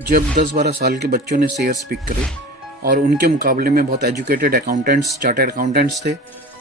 जब 10-12 साल के बच्चों ने शेयर्स पिक करे और उनके मुकाबले में बहुत एजुकेटेड अकाउंटेंट्स, चार्टर्ड अकाउंटेंट्स थे,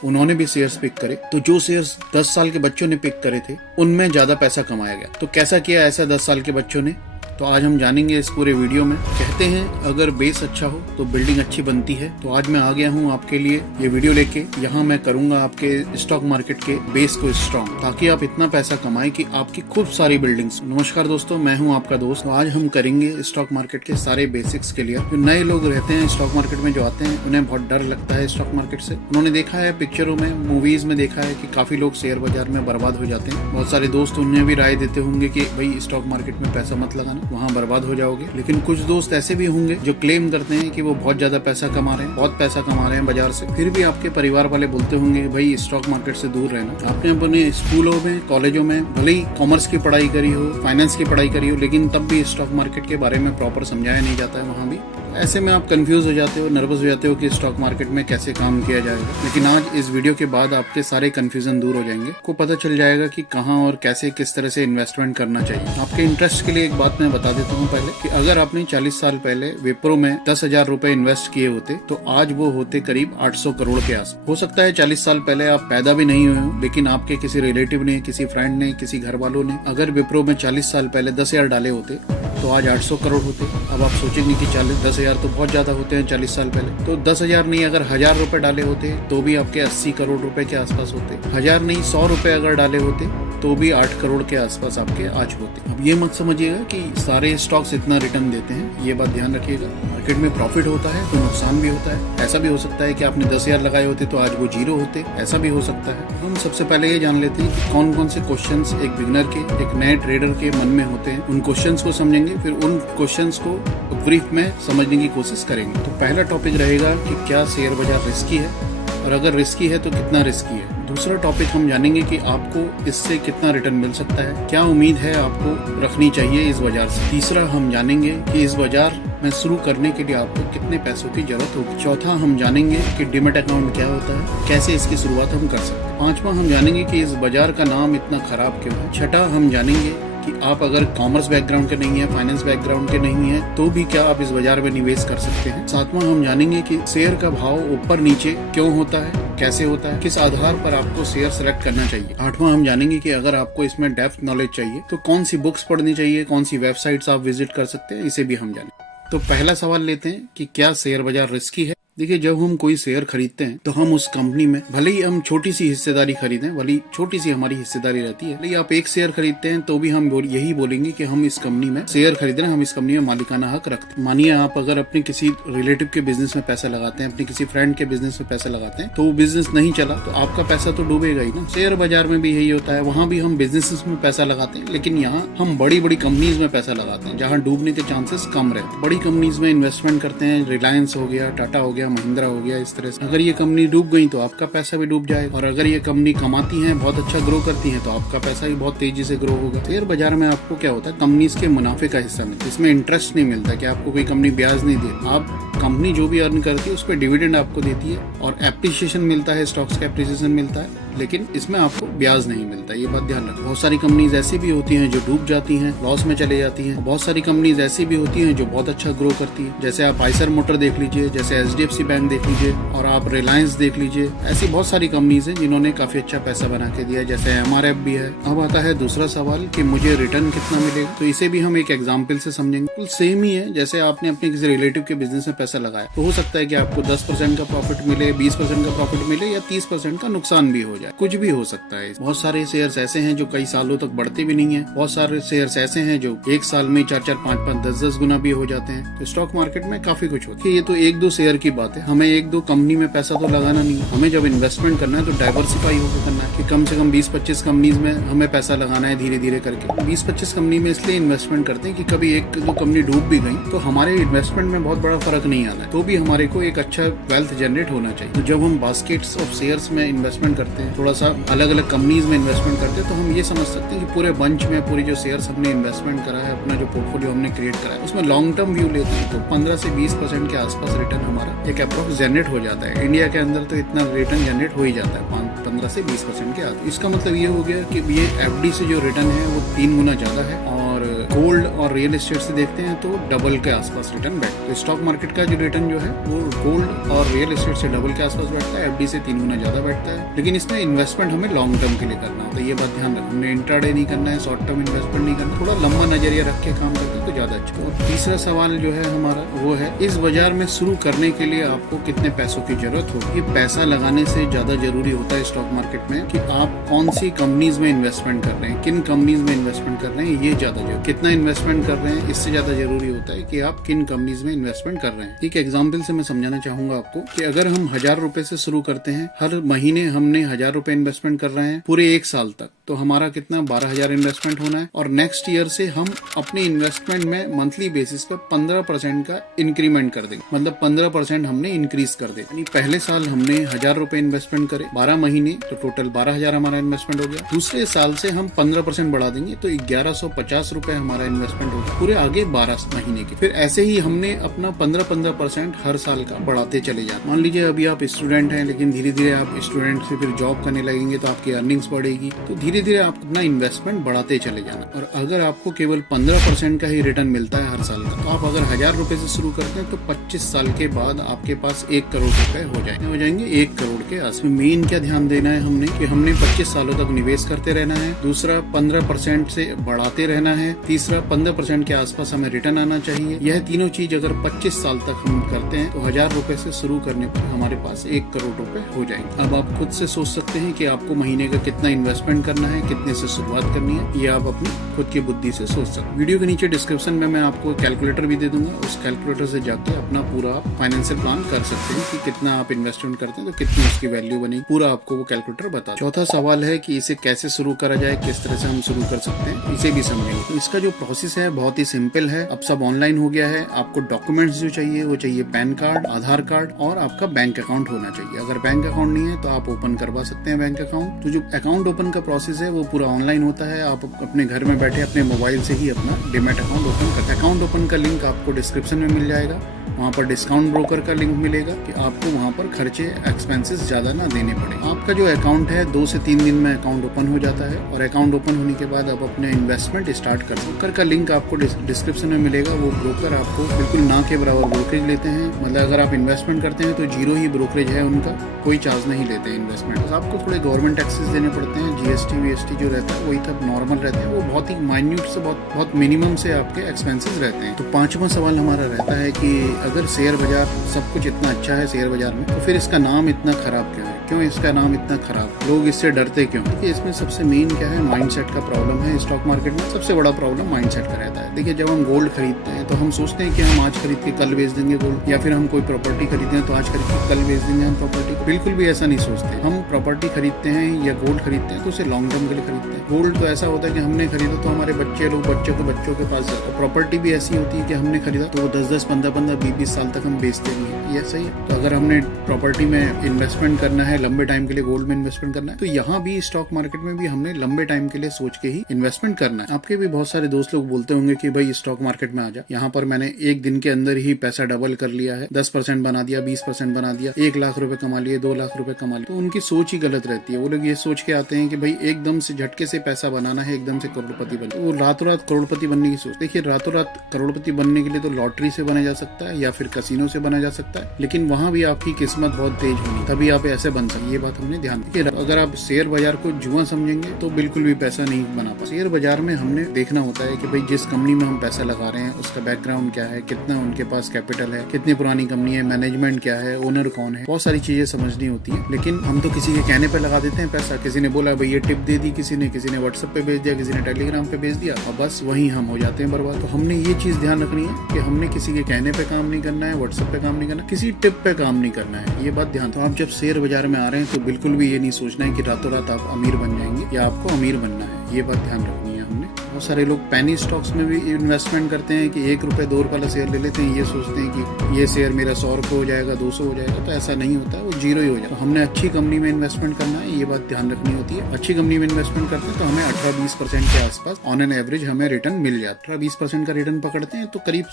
उन्होंने भी शेयर्स पिक करे, तो जो शेयर्स 10 साल के बच्चों ने पिक करे थे उनमें ज्यादा पैसा कमाया गया। तो कैसा किया ऐसा 10 साल के बच्चों ने, तो आज हम जानेंगे इस पूरे वीडियो में। कहते हैं अगर बेस अच्छा हो तो बिल्डिंग अच्छी बनती है। तो आज मैं आ गया हूँ आपके लिए ये वीडियो लेके। यहाँ मैं करूंगा आपके स्टॉक मार्केट के बेस को स्ट्रॉन्ग, ताकि आप इतना पैसा कमाएं कि आपकी खूब सारी बिल्डिंग्स। नमस्कार दोस्तों, मैं हूँ आपका दोस्त। तो आज हम करेंगे स्टॉक मार्केट के सारे बेसिक्स के लिए। जो नए लोग रहते हैं स्टॉक मार्केट में, जो आते हैं, उन्हें बहुत डर लगता है स्टॉक मार्केट से। उन्होंने देखा है पिक्चरों में, मूवीज में देखा है कि काफी लोग शेयर बाजार में बर्बाद हो जाते हैं। बहुत सारे दोस्त उन्हें भी राय देते होंगे कि भाई स्टॉक मार्केट में पैसा मत लगाना, वहाँ बर्बाद हो जाओगे। लेकिन कुछ दोस्त ऐसे भी होंगे जो क्लेम करते हैं कि वो बहुत ज्यादा पैसा कमा रहे हैं, बहुत पैसा कमा रहे हैं बाजार से। फिर भी आपके परिवार वाले बोलते होंगे भाई स्टॉक मार्केट से दूर रहना। आपने अपने स्कूलों में, कॉलेजों में भले ही कॉमर्स की पढ़ाई करी हो, फाइनेंस की पढ़ाई करी हो, लेकिन तब भी स्टॉक मार्केट के बारे में प्रॉपर समझाया नहीं जाता है वहाँ भी। ऐसे में आप कंफ्यूज हो जाते हो, नर्वस हो जाते हो कि स्टॉक मार्केट में कैसे काम किया जाएगा। लेकिन आज इस वीडियो के बाद आपके सारे कंफ्यूजन दूर हो जाएंगे। आपको पता चल जाएगा कि कहाँ और कैसे, किस तरह से इन्वेस्टमेंट करना चाहिए। आपके इंटरेस्ट के लिए एक बात मैं बता देता हूँ पहले, कि अगर आपने 40 साल पहले विप्रो में 10,000 रुपए इन्वेस्ट किए होते तो आज वो होते करीब 800 करोड़ के आस। हो सकता है 40 साल पहले आप पैदा भी नहीं हुए हो, लेकिन आपके किसी रिलेटिव ने, किसी फ्रेंड ने, किसी घर वालों ने अगर विप्रो में 40 साल पहले 10,000 डाले होते तो आज 800 करोड़ होते। अब आप सोचेंगे कि 10,000 तो बहुत ज्यादा होते हैं 40 साल पहले। तो 10,000 नहीं, अगर 1,000 रुपए डाले होते तो भी आपके 80 करोड़ रुपए के आसपास होते। 1,000 नहीं, 100 रुपए अगर डाले होते तो भी 8 करोड़ के आसपास आपके आज होते। अब ये मत समझिएगा कि सारे स्टॉक्स इतना रिटर्न देते हैं, ये बात ध्यान रखिएगा। मार्केट में प्रॉफिट होता है तो नुकसान भी होता है। ऐसा भी हो सकता है कि आपने 10,000 लगाए होते तो आज वो 0 होते, ऐसा भी हो सकता है। हम सबसे पहले ये जान लेते हैं कि कौन कौन से क्वेश्चंस एक बिगिनर के, एक नए ट्रेडर के मन में होते हैं। उन क्वेश्चंस को समझेंगे, फिर उन क्वेश्चंस को ब्रीफ में समझने की कोशिश करेंगे। तो पहला टॉपिक रहेगा कि क्या शेयर बाजार रिस्की है, और अगर रिस्की है तो कितना रिस्की है। दूसरा टॉपिक हम जानेंगे कि आपको इससे कितना रिटर्न मिल सकता है, क्या उम्मीद है आपको रखनी चाहिए इस बाजार से। तीसरा हम जानेंगे कि इस बाजार में शुरू करने के लिए आपको कितने पैसों की जरूरत होगी। चौथा हम जानेंगे कि डीमैट अकाउंट क्या होता है, कैसे इसकी शुरुआत हम कर सकते हैं। पांचवा हम जानेंगे कि इस बाजार का नाम इतना खराब क्यों है। छठा हम जानेंगे कि आप अगर कॉमर्स बैकग्राउंड के नहीं है, फाइनेंस बैकग्राउंड के नहीं है, तो भी क्या आप इस बाजार में निवेश कर सकते हैं। सातवां हम जानेंगे कि शेयर का भाव ऊपर नीचे क्यों होता है, कैसे होता है, किस आधार पर आपको शेयर सेलेक्ट करना चाहिए। आठवां हम जानेंगे कि अगर आपको इसमें डेप्थ नॉलेज चाहिए तो कौन सी बुक्स पढ़नी चाहिए, कौन सी वेबसाइट्स आप विजिट कर सकते हैं, इसे भी हम जानेंगे। तो पहला सवाल लेते हैं कि क्या शेयर बाजार रिस्की है। देखिए, जब हम कोई शेयर खरीदते हैं तो हम उस कंपनी में, भले ही हम छोटी सी हिस्सेदारी खरीदें, भले ही छोटी सी हमारी हिस्सेदारी रहती है, भले आप एक शेयर खरीदते हैं तो भी हम यही बोलेंगे कि हम इस कंपनी में शेयर खरीद रहे हैं, हम इस कंपनी में मालिकाना हक रखते हैं। मानिए आप अगर अपने किसी रिलेटिव के बिजनेस में पैसा लगाते हैं, अपने किसी फ्रेंड के बिजनेस में पैसा लगाते हैं, तो वो बिजनेस नहीं चला तो आपका पैसा तो डूबेगा ही ना। शेयर बाजार में भी यही होता है, वहाँ भी हम बिजनेस में पैसा लगाते हैं, लेकिन यहाँ हम बड़ी बड़ी कंपनीज में पैसा लगाते हैं जहाँ डूबने के चांसेस कम रहते हैं। बड़ी कंपनीज में इन्वेस्टमेंट करते हैं, रिलायंस हो गया, टाटा हो गया, महिंद्रा हो गया। इस तरह से अगर ये कंपनी डूब गई तो आपका पैसा भी डूब जाएगा, और अगर ये कंपनी कमाती है, बहुत अच्छा ग्रो करती है, तो आपका पैसा भी बहुत तेजी से ग्रो होगा। शेयर बाजार में आपको क्या होता है, कंपनीज के मुनाफे का हिस्सा मिलता है। इसमें इंटरेस्ट नहीं मिलता कि आपको कोई कंपनी ब्याज नहीं देती। आप कंपनी जो भी अर्न करती है उस पर डिविडेंड आपको देती है, और एप्रिसिएशन मिलता है, स्टॉक्स का एप्रिसिएशन मिलता है, लेकिन इसमें आपको ब्याज नहीं मिलता। ये बात ध्यान रखो। बहुत सारी कंपनीज ऐसी भी होती हैं जो डूब जाती हैं, लॉस में चले जाती हैं। बहुत सारी कंपनीज ऐसी भी होती हैं जो बहुत अच्छा ग्रो करती है, जैसे आप आइसर मोटर देख लीजिए, जैसे HDFC बैंक देख लीजिए, और आप रिलायंस देख लीजिए। ऐसी बहुत सारी कंपनीज हैं जिन्होंने काफी अच्छा पैसा बना के दिया, जैसे MRF भी है। अब आता है दूसरा सवाल कि मुझे रिटर्न कितना मिलेगा। तो इसे भी हम एक एग्जाम्पल से समझेंगे। बिल्कुल सेम ही है, जैसे आपने अपने किसी रिलेटिव के बिजनेस में पैसा लगाया, तो हो सकता है कि आपको 10% का प्रॉफिट मिले, 20% का प्रॉफिट मिले, या 30% का नुकसान भी हो जाए, कुछ भी हो सकता है। बहुत सारे शेयर्स ऐसे हैं जो कई सालों तक बढ़ते भी नहीं है। बहुत सारे शेयर्स ऐसे हैं जो एक साल में 4-4, 5-5, 10-10 गुना भी हो जाते हैं। तो स्टॉक मार्केट में काफी कुछ होता है। ये तो 1-2 शेयर की बात है, हमें 1-2 कंपनी में पैसा तो लगाना नहीं है। हमें जब इन्वेस्टमेंट करना है तो डाइवर्सिफाई होकर करना है, कि कम से कम 20-25 कंपनीज में हमें पैसा लगाना है धीरे धीरे करके। 20-25 कंपनी में इसलिए इन्वेस्टमेंट करते हैं कि कभी 1-2 कंपनी डूब भी गई तो हमारे इन्वेस्टमेंट में बहुत बड़ा फर्क नहीं आता है, तो भी हमारे को एक अच्छा वेल्थ जनरेट होना चाहिए। तो जब हम बास्केट्स ऑफ शेयर्स में इन्वेस्टमेंट करते हैं, थोड़ा सा अलग अलग कंपनीज में इन्वेस्टमेंट करते हैं, तो हम ये समझ सकते हैं कि पूरे बंच में, पूरी जो शेयर्स हमने इन्वेस्टमेंट करा है, अपना जो पोर्टफोलियो हमने क्रिएट करा है, उसमें लॉन्ग टर्म व्यू लेते हैं तो 15 से 20% के आसपास रिटर्न हमारा एक अप्रोक्स जनरेट हो जाता है। इंडिया के अंदर तो इतना रिटर्न जनरेट हो ही जाता है 15 से 20% के आसपास। इसका मतलब ये हो गया कि ये FD से जो रिटर्न है वो 3 गुना ज्यादा है, और गोल्ड और रियल एस्टेट से देखते हैं तो डबल के आसपास रिटर्न बैठता है। तो स्टॉक मार्केट का जो रिटर्न जो है वो गोल्ड और रियल एस्टेट से डबल के आसपास बैठता है, एफडी से 3 गुना ज्यादा बैठता है। लेकिन इसमें इन्वेस्टमेंट हमें लॉन्ग टर्म के लिए करना होता है, ये बात ध्यान रखना। हमने इंट्राडे नहीं करना है, शॉर्ट टर्म इन्वेस्टमेंट नहीं करना, थोड़ा लंबा नजरिया रख के काम करते हैं तो ज्यादा अच्छा। और तीसरा सवाल जो है हमारा वो है, इस बाजार में शुरू करने के लिए आपको कितने पैसों की जरूरत होगी। पैसा लगाने से ज्यादा जरूरी होता है स्टॉक मार्केट में कि आप कौन सी कंपनीज में इन्वेस्टमेंट कर रहे हैं, किन कंपनीज में इन्वेस्टमेंट कर रहे हैं, ये ज्यादा जरूरी। कितना इन्वेस्टमेंट कर रहे हैं इससे ज्यादा जरूरी होता है कि आप किन कंपनीज में इन्वेस्टमेंट कर रहे हैं। एक एग्जांपल से मैं समझाना चाहूंगा आपको कि अगर हम 1000 रुपए से शुरू करते हैं, हर महीने हमने 1000 रुपए इन्वेस्टमेंट कर रहे हैं पूरे 1 साल तक, तो हमारा कितना 12,000 इन्वेस्टमेंट होना है। और नेक्स्ट ईयर से हम अपने इन्वेस्टमेंट में मंथली बेसिस पर 15% का इंक्रीमेंट कर देंगे, मतलब 15% हमने इंक्रीज कर दे। यानी पहले साल हमने 1000 रुपए इन्वेस्टमेंट करे 12 महीने, तो टोटल 12,000 हमारा इन्वेस्टमेंट हो गया। दूसरे साल से हम 15% बढ़ा देंगे तो 1150 रुपए हमारा इन्वेस्टमेंट होगा पूरे आगे 12 महीने के। फिर ऐसे ही हमने अपना 15% हर साल का बढ़ाते चले जाते। मान लीजिए अभी आप स्टूडेंट हैं, लेकिन धीरे धीरे आप स्टूडेंट से फिर जॉब करने लगेंगे तो आपकी अर्निंग्स बढ़ेगी, तो धीरे धीरे आप अपना इन्वेस्टमेंट बढ़ाते चले जाना। और अगर आपको केवल 15% का ही रिटर्न मिलता है हर साल का, तो आप अगर 1000 रुपए से शुरू करते हैं तो 25 साल के बाद आपके पास 1 करोड़ रुपए हो जाएंगे 1 करोड़ के आसपास। मेन क्या ध्यान देना है हमने कि हमने 25 सालों तक निवेश करते रहना है, दूसरा 15% से बढ़ाते रहना है, तीसरा 15% के आसपास हमें रिटर्न आना चाहिए। यह तीनों चीज अगर 25 साल तक हम करते हैं तो 1000 रुपए से शुरू करने पर हमारे पास 1 करोड़ रुपए हो जाएंगे। अब आप खुद से सोच सकते हैं कि आपको महीने का कितना इन्वेस्टमेंट करना है, कितने से शुरुआत करनी है, ये आप अपनी खुद की बुद्धि से सोच सकते हैं। वीडियो के नीचे डिस्क्रिप्शन में मैं आपको कैलकुलेटर भी दे दूंगा, उस कैलकुलेटर से जाके अपना पूरा फाइनेंशियल प्लान कर सकते हैं कि कितना आप इन्वेस्टमेंट करते हैं तो कितनी उसकी वैल्यू बनेगी, पूरा आपको वो कैलकुलेटर बता। चौथा सवाल है कि इसे कैसे शुरू करा जाए, किस तरह से हम शुरू कर सकते हैं, इसे भी समझेंगे। तो इसका जो प्रोसेस है बहुत ही सिंपल है, अब सब ऑनलाइन हो गया है। आपको डॉक्यूमेंट्स जो चाहिए वो चाहिए पैन कार्ड, आधार कार्ड और आपका बैंक अकाउंट होना चाहिए। अगर बैंक अकाउंट नहीं है तो आप ओपन करवा सकते हैं बैंक अकाउंट। तो जो अकाउंट ओपन का प्रोसेस है वो पूरा ऑनलाइन होता है, आप अपने घर में बैठे अपने मोबाइल से ही अपना डीमैट अकाउंट ओपन करते हैं। अकाउंट ओपन का लिंक आपको डिस्क्रिप्शन में मिल जाएगा, वहाँ पर डिस्काउंट ब्रोकर का लिंक मिलेगा कि आपको वहाँ पर खर्चे एक्सपेंसेस ज्यादा ना देने पड़े। आपका जो अकाउंट है 2 से 3 दिन में अकाउंट ओपन हो जाता है और अकाउंट ओपन होने के बाद आप अपने इन्वेस्टमेंट स्टार्ट कर सकते। ब्रोकर का लिंक आपको डिस्क्रिप्शन में मिलेगा, वो ब्रोकर आपको बिल्कुल ना के बराबर ब्रोकरेज लेते हैं, मतलब अगर आप इन्वेस्टमेंट करते हैं तो 0 ही ब्रोकरेज है उनका, कोई चार्ज नहीं लेते इन्वेस्टमेंट। तो आपको थोड़े गवर्नमेंट टैक्सेस देने पड़ते हैं, जीएसटी वीएसटी जो रहता है वही तब नॉर्मल रहते हैं, वो बहुत ही माइन्यूट से बहुत मिनिमम से आपके एक्सपेंसेस रहते हैं। तो 5वां सवाल हमारा रहता है कि अगर शेयर बाजार सब कुछ इतना अच्छा है शेयर बाजार में, तो फिर इसका नाम इतना खराब क्यों है, क्यों इसका नाम इतना खराब, लोग इससे डरते क्यों? देखिए इसमें सबसे मेन क्या है, माइंडसेट का प्रॉब्लम है। स्टॉक मार्केट में सबसे बड़ा प्रॉब्लम माइंडसेट का रहता है। देखिए जब हम गोल्ड खरीदते हैं तो हम सोचते हैं कि हम आज खरीद के कल बेच देंगे गोल्ड, या फिर हम कोई प्रॉपर्टी खरीदते हैं तो आज खरीद के कल बेच देंगे हम प्रॉपर्टी। बिल्कुल भी ऐसा नहीं सोचते। हम प्रॉपर्टी खरीदते हैं या गोल्ड खरीदते हैं तो उसे लॉन्ग टर्म के लिए खरीदते हैं। गोल्ड तो ऐसा होता है कि हमने खरीदा तो हमारे बच्चे लोग बच्चों के पास जाता है। प्रॉपर्टी भी ऐसी होती है कि हमने खरीदा तो 10-10, 15-15, 20-20 साल तक हम बेचते नहीं है, ये सही है। तो अगर हमने प्रॉपर्टी में इन्वेस्टमेंट करना है लंबे टाइम के लिए, गोल्ड में इन्वेस्टमेंट करना है, तो यहाँ भी स्टॉक मार्केट में भी हमने लंबे टाइम के लिए सोच के ही इन्वेस्टमेंट करना है। आपके भी बहुत सारे दोस्त लोग बोलते होंगे कि भाई स्टॉक मार्केट में आ जा, यहाँ पर मैंने 1 दिन के अंदर ही पैसा डबल कर लिया है, 10% बना दिया, 20% बना दिया, 1 लाख रुपए कमा लिए, 2 लाख रुपए कमा लिए। तो उनकी सोच ही गलत रहती है। वो लोग ये सोच के आते हैं कि भाई एकदम से झटके से पैसा बनाना है, एकदम से करोड़पति बनना, तो वो रातों रात करोड़पति बनने की सोच। देखिए रातों रात करोड़पति बनने के लिए तो लॉटरी से बना जा सकता है या फिर कसिनो से बना जा सकता है, लेकिन वहाँ भी आपकी किस्मत बहुत तेज होनी, तभी आप ऐसे बन सकते। ये बात हमने ध्यान रखी। अगर आप शेयर बाजार को जुआ समझेंगे तो बिल्कुल भी पैसा नहीं बना पाए। शेयर बाजार में हमने देखना होता है कि भाई जिस कंपनी में हम पैसा लगा रहे हैं उसका बैकग्राउंड क्या है, कितना उनके पास कैपिटल है, कितनी पुरानी कंपनी है, मैनेजमेंट क्या है, ओनर कौन है, बहुत सारी चीजें समझनी होती है। लेकिन हम तो किसी के कहने पे लगा देते हैं पैसा, किसी ने बोला भाई ये टिप दे दी, किसी ने व्हाट्सएप पे भेज दिया, किसी ने टेलीग्राम पे भेज दिया, और बस वही हम हो जाते हैं बर्बाद। तो हमने ये चीज ध्यान रखनी है कि हमने किसी के कहने पे काम नहीं करना है, व्हाट्सएप पे काम नहीं करना, किसी टिप पे काम नहीं करना है, ये बात ध्यान। तो आप जब शेयर बाजार में आ रहे हैं तो बिल्कुल भी ये नहीं सोचना है कि रातों रात आप अमीर बन जाएंगे या आपको अमीर बनना है, ये बात ध्यान रखनी है हमने। बहुत सारे लोग पेनी स्टॉक्स में भी इन्वेस्टमेंट करते हैं कि 1 रुपए 2 रुपए वाला शेयर ले लेते हैं, ये सोचते हैं कि ये शेयर मेरा 100 रुपए हो जाएगा, 200 हो जाएगा, तो ऐसा नहीं होता है, वो 0 ही हो जाएगा। तो हमने अच्छी कंपनी में इन्वेस्टमेंट करना है, ये बात ध्यान रखनी होती है। अच्छी कंपनी में इन्वेस्टमेंट करते हैं तो हमें 18-20% के आसपास ऑन एन एवरेज हमें रिटर्न मिल जाता है। 18-20% का रिटर्न पकड़ते हैं तो करीब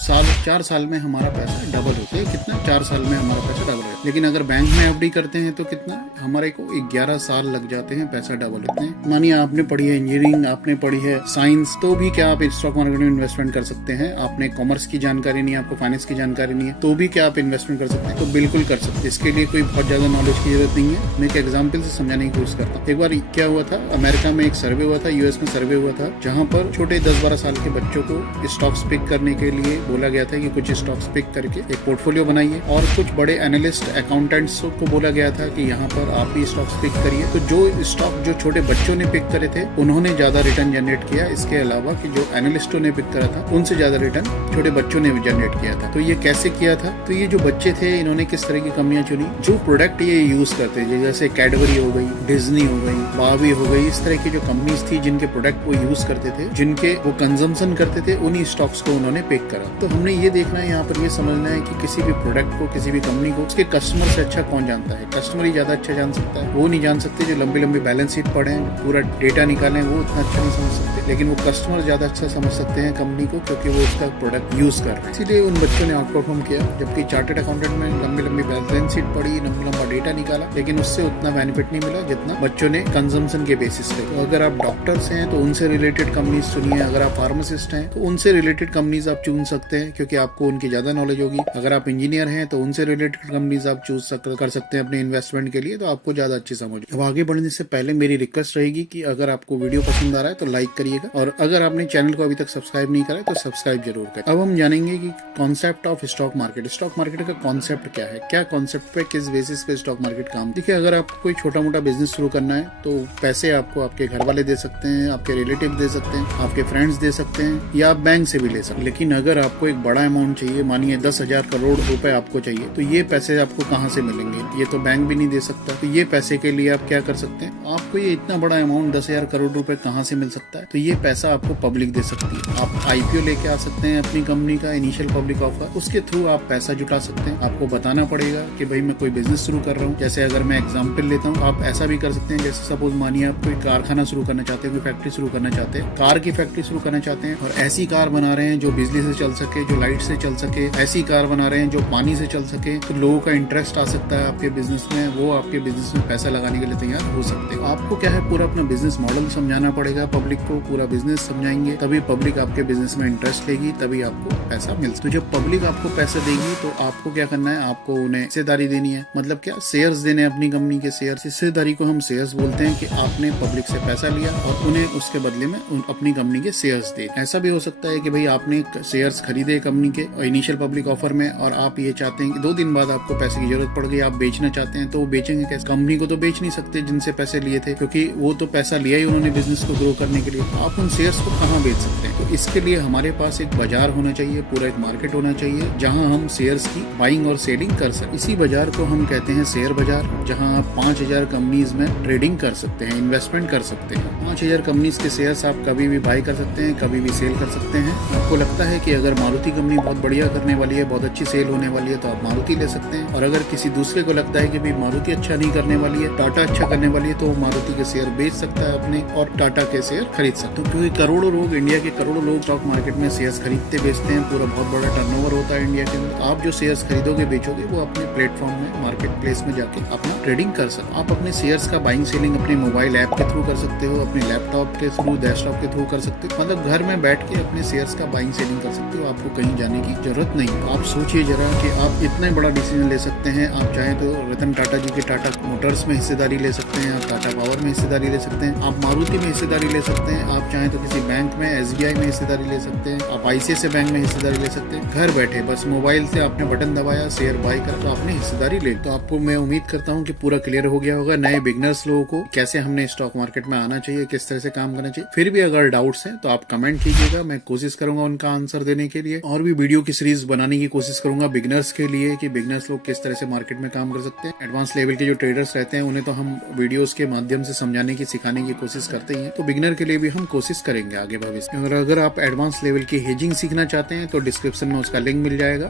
4 साल में हमारा पैसा डबल होता है। कितना? 4 साल में हमारा पैसा डबल होता है। लेकिन अगर बैंक में एफडी करते हैं तो कितना? हमारे को 11 साल लग जाते हैं पैसा डबल होते हैं। मानिए आपने पढ़ी है इंजीनियरिंग, आपने पढ़ी है साइंस, तो भी क्या आप स्टॉक मार्केट में इन्वेस्टमेंट कर सकते हैं? आपने कॉमर्स की जानकारी नहीं है, आपको फाइनेंस की जानकारी नहीं है, तो भी क्या आप इन्वेस्टमेंट कर सकते हैं? तो बिल्कुल कर सकते हैं। इसके लिए कोई बहुत ज्यादा नॉलेज की जरूरत नहीं है। मैं एक एग्जाम्पल से समझाने की कोशिश करता हूँ। एक बार क्या हुआ था, अमेरिका में एक सर्वे हुआ था, यूएस में सर्वे हुआ था, जहाँ पर छोटे 10-12 साल के बच्चों को स्टॉक्स पिक करने के लिए बोला गया था कि कुछ स्टॉक्स पिक करके एक पोर्टफोलियो बनाइए, और कुछ बड़े एनालिस्ट अकाउंटेंट्स को बोला गया था कि यहाँ पर आप भी स्टॉक्स पिक करिए। तो जो स्टॉक जो छोटे बच्चों ने पिक करे थे उन्होंने ज्यादा रिटर्न जनरेट किया, इसके अलावा कि जो एनालिस्टों ने पिक करा था उनसे ज्यादा रिटर्न छोटे बच्चों ने जनरेट किया था। तो ये कैसे किया था? तो ये जो बच्चे थे इन्होंने किस तरह की कंपनियां चुनी, जो प्रोडक्ट ये यूज करते थे, जैसे कैडबरी हो गई, डिज्नी हो गई, बाबी हो गई, इस तरह की जो कंपनीज थी जिनके प्रोडक्ट वो यूज करते थे, जिनके वो कंजम्पशन करते थे, उन्हीं स्टॉक्स को उन्होंने पिक करा। तो हमने ये देखना है यहाँ पर, ये समझना है कि किसी भी प्रोडक्ट को, किसी भी कंपनी को उसके कस्टमर से अच्छा कौन जानता है? कस्टमर ही ज्यादा अच्छा जान सकता है। वो नहीं जान सकते जो लंबी लंबी बैलेंस शीट पढ़े, पूरा डेटा निकालें, वो उतना अच्छा नहीं समझ सकते, लेकिन वो कस्टमर ज्यादा अच्छा समझ सकते हैं कंपनी को, क्योंकि वो उसका प्रोडक्ट यूज कर रहे हैं। इसीलिए उन बच्चों ने आउट परफॉर्म किया। जबकि चार्टर्ड अकाउंटेंट में लंबी लंबी बैलेंस शीट पढ़ी, लंबा डेटा निकाला, लेकिन उससे उतना बेनिफिट नहीं मिला जितना बच्चों ने कंजम्पशन के बेसिस पे। तो अगर आप डॉक्टर्स हैं तो उनसे रिलेटेड कंपनीज चुनिए, अगर आप फार्मासिस्ट हैं तो उनसे रिलेटेड कंपनीज आप चुन सकते हैं, क्योंकि आपको उनकी ज्यादा नॉलेज होगी। अगर आप इंजीनियर हैं तो उनसे रिलेटेड कंपनीज आप चूज कर सकते हैं अपने इन्वेस्टमेंट के लिए, तो आपको ज्यादा अच्छी समझ। अब आगे बढ़ने से पहले मेरी रिक्वेस्ट रहेगी कि अगर आपको वीडियो पसंद आ रहा है तो लाइक करिएगा, और अगर आपने चैनल को अभी तक सब्सक्राइब नहीं करा है तो सब्सक्राइब जरूर करें। अब हम जानेंगे कि concept of stock market, stock market का कॉन्सेप्ट क्या है, क्या कॉन्सेप्ट पे, किस बेसिस पे स्टॉक मार्केट काम। देखिए, अगर आपको कोई छोटा मोटा बिजनेस शुरू करना है तो पैसे आपको आपके घर वाले दे सकते हैं, आपके रिलेटिव दे सकते हैं, आपके फ्रेंड्स दे सकते हैं, या आप बैंक से भी ले सकते हैं। लेकिन अगर आपको एक बड़ा अमाउंट चाहिए, मानिए 10,000 करोड़ रुपए आपको चाहिए, तो ये पैसे आपको कहाँ से मिलेंगे? ये तो बैंक भी नहीं दे सकता। तो ये पैसे के लिए आप क्या कर सकते हैं? आपको ये इतना बड़ा अमाउंट 10,000 करोड़ रुपए कहाँ से मिल सकता है? तो ये पैसा आपको पब्लिक दे सकती है। आप आईपीओ लेके आ सकते हैं अपनी कंपनी का, इनिशियल पब्लिक ऑफर, उसके थ्रू आप पैसा जुटा सकते हैं। आपको बताना पड़ेगा कि भाई मैं कोई बिजनेस शुरू कर रहा हूँ। जैसे अगर मैं एग्जांपल लेता हूँ, आप ऐसा भी कर सकते हैं, जैसे सपोज मानिए आप कोई कारखाना शुरू करना चाहते हैं, कोई फैक्ट्री शुरू करना चाहते हैं, कार की फैक्ट्री शुरू करना चाहते हैं, और ऐसी कार बना रहे हैं जो बिजली से चल सके, जो लाइट से चल सके, ऐसी कार बना रहे हैं जो पानी से चल सके, तो लोगों का इंटरेस्ट आ सकता है आपके बिजनेस में, वो आपके बिजनेस में पैसा लगाने के लिए तैयार हो सकते हैं। आपको क्या है, पूरा अपना बिजनेस मॉडल समझाना पड़ेगा पब्लिक को, पूरा बिजनेस समझाएंगे, तभी पब्लिक आपके बिजनेस में इंटरेस्ट लेगी, तभी आपको पैसा मिलता है। तो जब पब्लिक आपको पैसा देगी तो आपको क्या करना है, आपको उन्हें हिस्सेदारी देनी है। मतलब क्या, शेयर्स देने अपनी कंपनी के शेयर्स। हिस्सेदारी को हम शेयर्स बोलते हैं कि आपने पब्लिक से पैसा लिया और उन्हें उसके बदले में अपनी कंपनी के शेयर्स दे। ऐसा भी हो सकता है कि भाई आपने शेयर्स खरीदे कंपनी के इनिशियल पब्लिक ऑफर में, और आप ये चाहते हैं कि 2 दिन बाद आपको पैसे की जरूरत पड़ गई, आप बेचना चाहते हैं, तो वो बेचेंगे कैसे? कंपनी को तो बेच नहीं सकते जिनसे पैसे लिए थे, क्योंकि वो तो पैसा लिया ही उन्होंने बिजनेस को ग्रो करने के लिए। आप उन शेयर्स को कहाँ बेच सकते हैं? तो इसके लिए हमारे पास एक बाजार होना चाहिए, पूरा एक मार्केट होना चाहिए, जहां हम शेयर्स की बाइंग और सेलिंग कर सकते। इसी बाजार को हम कहते हैं शेयर बाजार, जहां आप 5,000 कंपनीज में ट्रेडिंग कर सकते हैं, इन्वेस्टमेंट कर सकते हैं। 5,000 कंपनीज के शेयर्स आप कभी भी बाय कर सकते हैं, कभी भी सेल कर सकते हैं। आपको लगता है कि अगर मारुति कंपनी बहुत बढ़िया करने वाली है, बहुत अच्छी सेल होने वाली है, तो आप मारुति ले सकते हैं। और अगर किसी दूसरे को लगता है कि भाई मारुति अच्छा नहीं करने वाली है, टाटा अच्छा करने वाली है, तो वो मारुति के शेयर बेच सकता है अपने, और टाटा के शेयर खरीद सकते हैं। क्योंकि करोड़ों लोग, इंडिया के करोड़ों लोग स्टॉक मार्केट में शेयर्स खरीदते बेचते हैं, पूरा बहुत बड़ा टर्नओवर होता है इंडिया के अंदर। आप जो शेयर्स खरीदोगे बेचोगे, वो अपने प्लेटफॉर्म में, मार्केट प्लेस में जाके अपना ट्रेडिंग कर सकते। आप अपने शेयर्स का बाइंग सेलिंग अपने मोबाइल ऐप के थ्रू कर सकते हो, अपने लैपटॉप के थ्रू, डेस्कटॉप के थ्रू कर सकते हो। मतलब घर में बैठ के अपने शेयर्स का बाइंग सेलिंग कर सकते हो, आपको कहीं जाने की जरूरत नहीं। आप सोचिए जरा कि आप इतना बड़ा डिसीजन ले सकते हैं। आप चाहें तो रतन टाटा जी के टाटा मोटर्स में हिस्सेदारी ले सकते हैं, आप टाटा पावर में हिस्सेदारी ले सकते हैं, आप मारुति में हिस्सेदारी ले सकते हैं, आप चाहें तो किसी बैंक में, SBI में हिस्सेदारी ले सकते हैं, आप ICICI बैंक में हिस्सेदारी ले सकते हैं। घर बैठे बस मोबाइल से आपने बटन दबाया, शेयर बाय करा, तो आपने हिस्सेदारी ले। तो आपको मैं उम्मीद करता हूँ कि पूरा क्लियर हो गया होगा नए बिगनर्स लोगों को कैसे हमने स्टॉक मार्केट में आना चाहिए, किस तरह से काम करना चाहिए। फिर भी अगर डाउट्स हैं तो आप कमेंट कीजिएगा, मैं कोशिश करूंगा उनका आंसर देने के लिए, और भी वीडियो की सीरीज बनाने की कोशिश करूंगा बिगनर्स के लिए, कि बिगनर्स लोग किस तरह से मार्केट में काम कर सकते हैं। एडवांस लेवल के जो ट्रेडर्स रहते हैं उन्हें तो हम वीडियोस के माध्यम से समझाने की, सिखाने की कोशिश करते ही हैं, तो बिगनर के लिए भी हम कोशिश करेंगे आगे भविष्य में। और अगर आप एडवांस लेवल की हेजिंग सीखना चाहते हैं तो डिस्क्रिप्शन में उसका लिंक मिल जाएगा।